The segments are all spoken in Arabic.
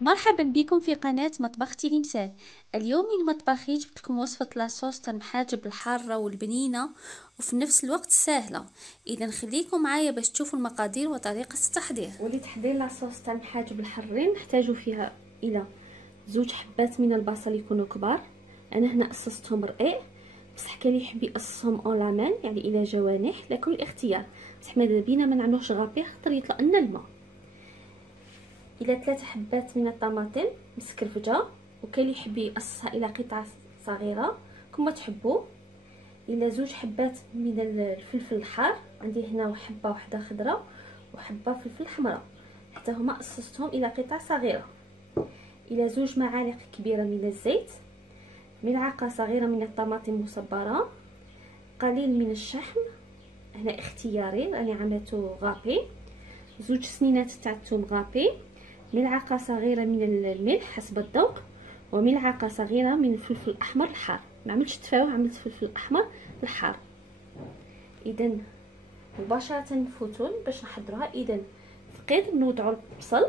مرحبا بكم في قناة مطبخ تلمسان. اليوم من مطبخي جبت لكم وصفة لاصوص تاع المحاجب الحارة والبنينة وفي نفس الوقت سهلة. اذا خليكم معايا باش تشوفوا المقادير وطريقة التحضير. ولتحضير لاصوص تاع المحاجب الحارين نحتاجو فيها الى 2 حبات من البصل يكونوا كبار. انا هنا قصصتهم رقيق، بصح كاين اللي يحب يقصهم اونلامان يعني الى جوانح، لكم الاختيار. بصح ماذا بينا ما نعملوهش غابي خاطر يطلق لنا الماء. الى 3 حبات من الطماطم مسكرفجه، وكاين اللي يحب يقصها الى قطع صغيره كما تحبوا. الى 2 حبات من الفلفل الحار، عندي هنا حبه واحده خضراء وحبه فلفل حمراء، حتى هما قصصتهم الى قطع صغيره. الى 2 معالق كبيره من الزيت، ملعقه صغيره من الطماطم المصبره، قليل من الشحم هنا اختياري راني عملته غابي، 2 سنينات تاع الثوم غابي، ملعقه صغيره من الملح حسب الذوق، وملعقه صغيره من الفلفل الاحمر الحار. ما عملتش تفاوه، عملت فلفل احمر الحار. اذا مباشره نفوتوا باش نحضروها. اذا فقيت نوضعوا البصل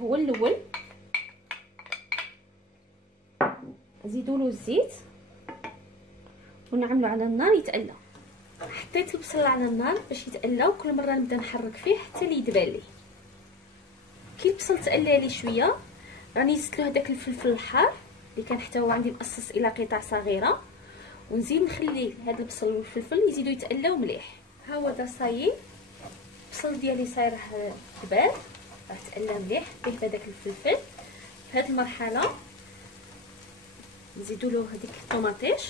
هو الاول، نزيدوا له الزيت ونعملوا على النار يتقلى. حطيت البصل على النار باش يتقلى، وكل مره نبدا نحرك فيه حتى يدبل لي. كي البصل تقلى لي شويه راني زدت له هذاك الفلفل الحار اللي كان حتى هو عندي مقصص الى قطع صغيره، ونزيد نخلي هذا البصل والفلفل يزيدوا يتقلاو مليح. ها هو دا صايي البصل ديالي صاير دبال، راه تقلى مليح. حطيت هذاك الفلفل. في هذه المرحله نزيدوا له هذيك الطوماطيش،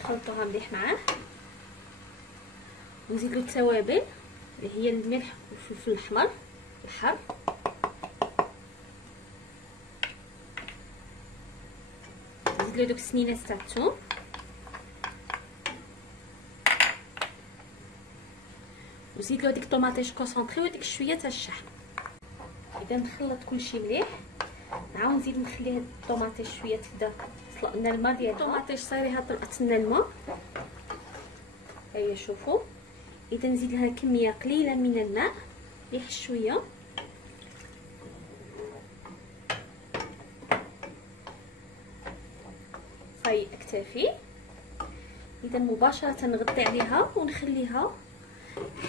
نخلطوها مليح معاه، ونزيد له التوابل اللي هي الملح والفلفل الاحمر الحار، نزيد له دوك السنينات تاع الثوم، وزيد له هذيك الطوماطيش كونسونطري وديك شويه تاع الشحم. اذا نخلط كلشي مليح، نعاود نزيد نخلي هاد الطوماطيش شويه تبدا تطلق لنا الماء ديالها. الطوماطيش صايرها طلقت لنا الماء، هيا شوفوا. اذا نزيد لها كميه قليله من الماء ريح شويه، صاي اكتفي. اذا مباشره نغطي عليها ونخليها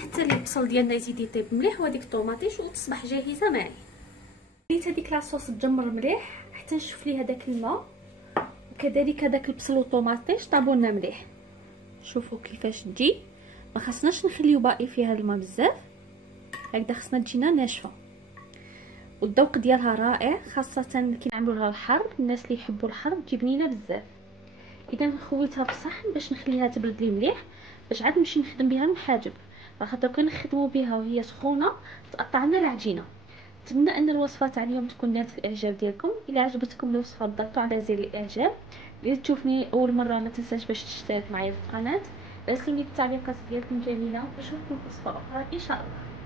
حتى البصل ديالنا يزيد يطيب مليح وهذيك الطوماطيش وتصبح جاهزه معي. خليت هذيك لاصوص تجمر مليح حتى نشوف لي هذاك الماء، وكذلك هذاك البصل والطوماطيش طابوا لنا مليح. شوفوا كيفاش تجي، ما خصناش نخليو باقي فيها الماء بزاف، هكذا خصنا تجينا ناشفه. والذوق ديالها رائع، خاصه كي نعملوا لها الحر، الناس اللي يحبوا الحر تجي بنينه بزاف. اذا خويتها في الصحن باش نخليها تبرد لي مليح باش عاد نمشي نخدم بها المحاجب، خاطر كي نخدموا بها وهي سخونه تقطع لنا العجينه. نتمنى ان الوصفه تاع اليوم تكون نالت الاعجاب ديالكم. الى عجبتكم الوصفه ضغطوا على زر الاعجاب. اللي تشوفني اول مره ما تنساش باش تشترك معايا في القناه. راسلوني التعليقات ديالكم جميله، ونشوفكم في وصفه اخرى ان شاء الله.